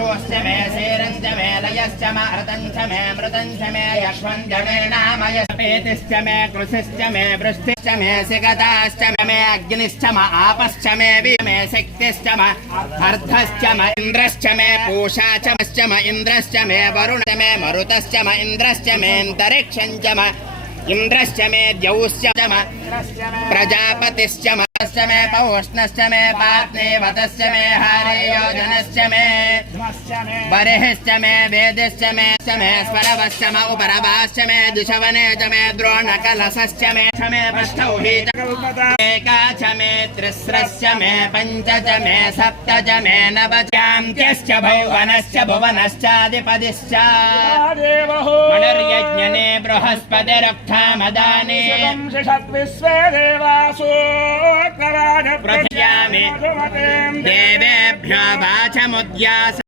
वसुश्च मे शेरश्च मे लयश्च मर्तञ्च मे मृतञ्च मे यक्ष्मञ्च मे नामयस्पेतिश्च मे कृषिश्च मे वृष्टिश्च मे सिगताश्च मे अग्निश्च म आपश्च मे मे शक्तिश्च म अर्धश्च म इन्द्रश्च मे पूषा च म इन्द्रश्च मे वरुण मे मरुतश्च म इन्द्रश्च मे अन्तरिक्षञ्च म इन्द्रश्च मे द्यौश्च म प्रजापतिश्च मे पौष्णश्च मे पात्नेवतश्च मे हारेयोजनश्च मे बर्हिश्च मे वेदिश्च मे स्वरवश्च म उपरवाश्च मे दिशवने च मे द्रोणकलशश्च मे पष्ठौहीत एका च मे त्रिस्रश्च मे पञ्च च मे सप्त च मे नवचान्त्यश्च भुवनश्च भुवनश्चाधिपतिश्च मनुर्यज्ञने बृहस्पतिरुक्थामदाने विश्वे देवासु प्रथयामि देवेभ्यो वाचमुद्यास